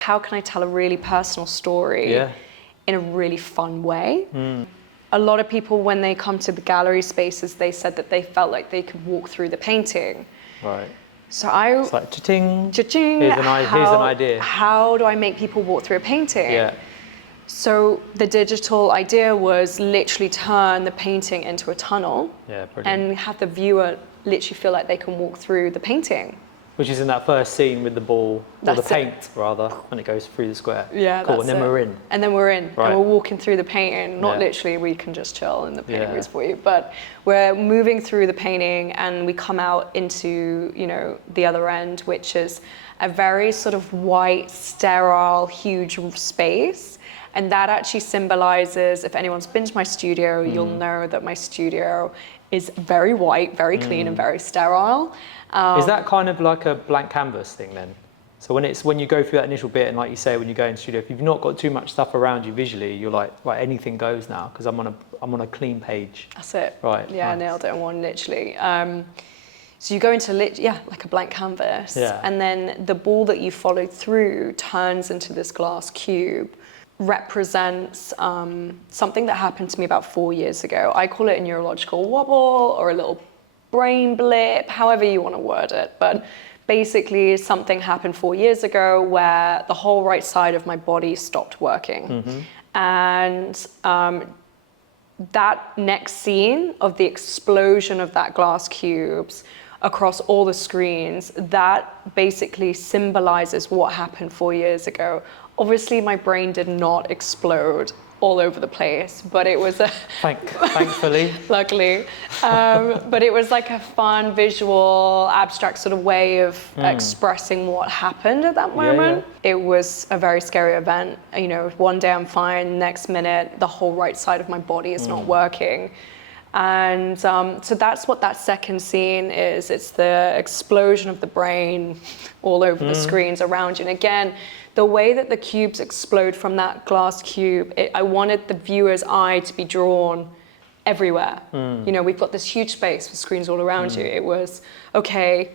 how can I tell a really personal story in a really fun way? A lot of people, when they come to the gallery spaces, they said that they felt like they could walk through the painting. Right. So it's like cha-ching, cha-ching, here's an idea. How do I make people walk through a painting? Yeah. So the digital idea was literally turn the painting into a tunnel and have the viewer literally feel like they can walk through the painting. Which is in that first scene with the ball, or the paint rather, when it goes through the square. Yeah, cool. And then we're in. And then we're in, right. And we're walking through the painting. Not literally, we can just chill and the painting moves for you, but we're moving through the painting and we come out into, you know, the other end, which is a very sort of white, sterile, huge space. And that actually symbolizes, if anyone's been to my studio, you'll know that my studio is very white, very clean and very sterile. Is that kind of like a blank canvas thing then? So when you go through that initial bit, and like you say, when you go in the studio, if you've not got too much stuff around you visually, you're like, right, anything goes now because I'm on a clean page. That's it. Right. Yeah, nice. Nailed it in one, literally. So you go into like a blank canvas, and then the ball that you followed through turns into this glass cube. Represents something that happened to me about 4 years ago. I call it a neurological wobble or a little brain blip, however you want to word it. But basically something happened 4 years ago where the whole right side of my body stopped working. And that next scene of the explosion of that glass cubes across all the screens, that basically symbolizes what happened 4 years ago. Obviously, my brain did not explode all over the place, but it was a... Thankfully. Luckily. But it was like a fun, visual, abstract sort of way of expressing what happened at that moment. It was a very scary event. You know, one day I'm fine, next minute, the whole right side of my body is not working. And so that's what that second scene is. It's the explosion of the brain all over the screens around you. And again, the way that the cubes explode from that glass cube, I wanted the viewer's eye to be drawn everywhere. You know, we've got this huge space with screens all around you. It was, okay,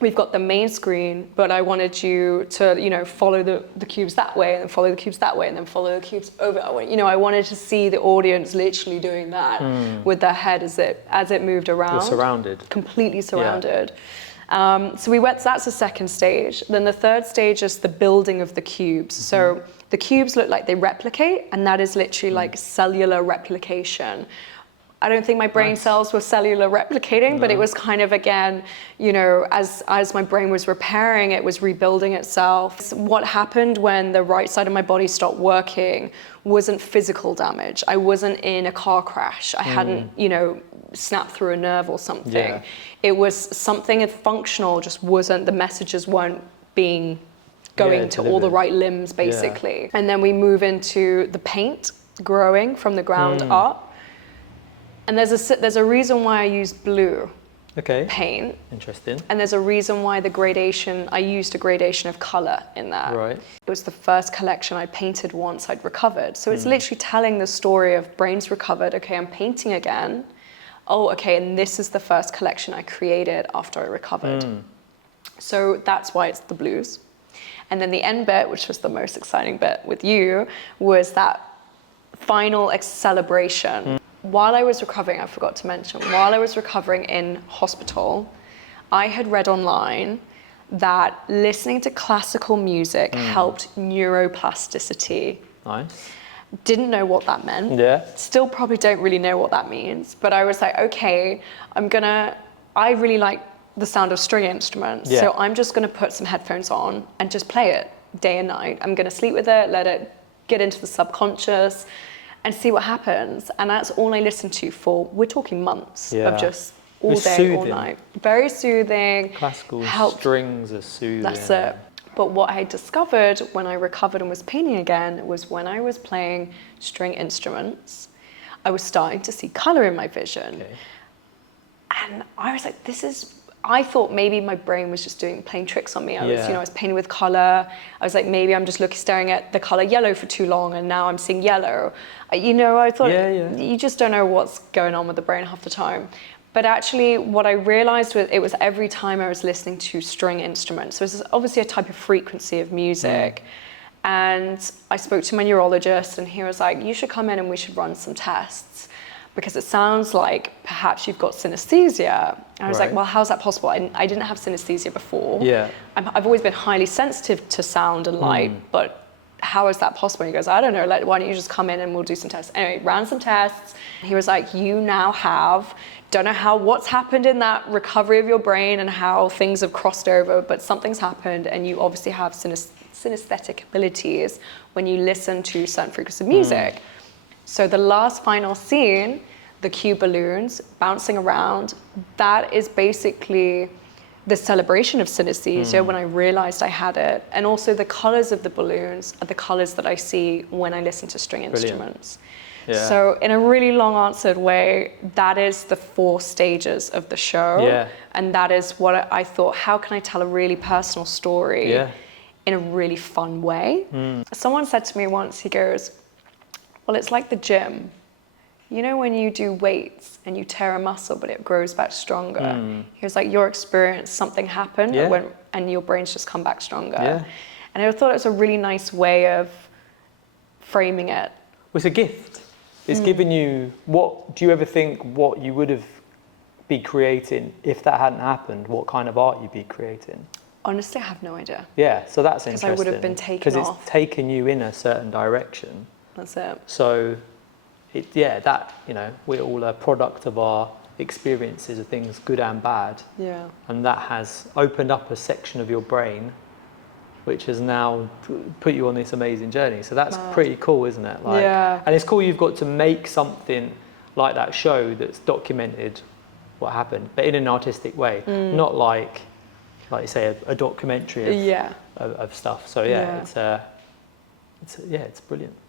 we've got the main screen, but I wanted you to, you know, follow the cubes that way, and then follow the cubes that way, and then follow the cubes over. You know, I wanted to see the audience literally doing that with their head as it moved around. You're surrounded. Completely surrounded. So that's the second stage. Then the third stage is the building of the cubes. So the cubes look like they replicate, and that is literally like cellular replication. I don't think my brain cells were cellular replicating, but it was kind of, again, you know, as my brain was repairing, it was rebuilding itself. What happened when the right side of my body stopped working wasn't physical damage. I wasn't in a car crash. I hadn't, you know, snapped through a nerve or something. It was something functional, just wasn't, the messages weren't being going to all the right limbs, basically. And then we move into the paint growing from the ground up. And there's a reason why I use blue paint. Interesting. And there's a reason why I used a gradation of color in that. Right. It was the first collection I painted once I'd recovered. So it's literally telling the story of brains recovered. Okay, I'm painting again. Oh, okay, and this is the first collection I created after I recovered. So that's why it's the blues. And then the end bit, which was the most exciting bit with you, was that final celebration. While I was recovering, I forgot to mention, while I was recovering in hospital, I had read online that listening to classical music helped neuroplasticity. Nice. Didn't know what that meant. Still probably don't really know what that means. But I was like, okay, I really like the sound of string instruments. So I'm just gonna put some headphones on and just play it day and night. I'm gonna sleep with it, let it get into the subconscious, and see what happens. And that's all I listened to for, we're talking months of just all day, soothing. All night. Very soothing. Classical strings are soothing. That's it. But what I discovered when I recovered and was painting again was when I was playing string instruments, I was starting to see color in my vision. And I was like, I thought maybe my brain was just playing tricks on me. I was painting with color. I was like, maybe I'm just staring at the color yellow for too long, and now I'm seeing yellow. You know, I thought you just don't know what's going on with the brain half the time. But actually, what I realized was it was every time I was listening to string instruments. So this is obviously a type of frequency of music. And I spoke to my neurologist, and he was like, you should come in and we should run some tests, because it sounds like perhaps you've got synesthesia. I was like, Right. well, how's that possible? I didn't have synesthesia before. Yeah. I've always been highly sensitive to sound and light, but how is that possible? And he goes, I don't know, why don't you just come in and we'll do some tests. Anyway, ran some tests. He was like, you now have, don't know what's happened in that recovery of your brain and how things have crossed over, but something's happened, and you obviously have synesthetic abilities when you listen to certain frequencies of music. So the last final scene, the cue balloons bouncing around, that is basically the celebration of synesthesia when I realized I had it. And also the colors of the balloons are the colors that I see when I listen to string instruments. Yeah. So in a really long answered way, that is the 4 stages of the show. Yeah. And that is what I thought, how can I tell a really personal story Yeah. in a really fun way? Someone said to me once, he goes, well, it's like the gym. You know when you do weights and you tear a muscle, but it grows back stronger? He was like, your experience, something happened, Yeah. and your brain's just come back stronger. Yeah. And I thought it was a really nice way of framing it. Well, it's a gift. It's given you, do you ever think what you would have be creating if that hadn't happened, what kind of art you'd be creating? Honestly, I have no idea. Yeah, so that's 'Cause interesting. I would have been taken because off. it's taken you in a certain direction. That's it. So, we're all a product of our experiences of things, good and bad. Yeah. And that has opened up a section of your brain which has now put you on this amazing journey. So that's pretty cool, isn't it? Yeah. And it's cool you've got to make something like that show that's documented what happened, but in an artistic way, not like you say, a documentary of, Yeah. of stuff. So Yeah. it's brilliant.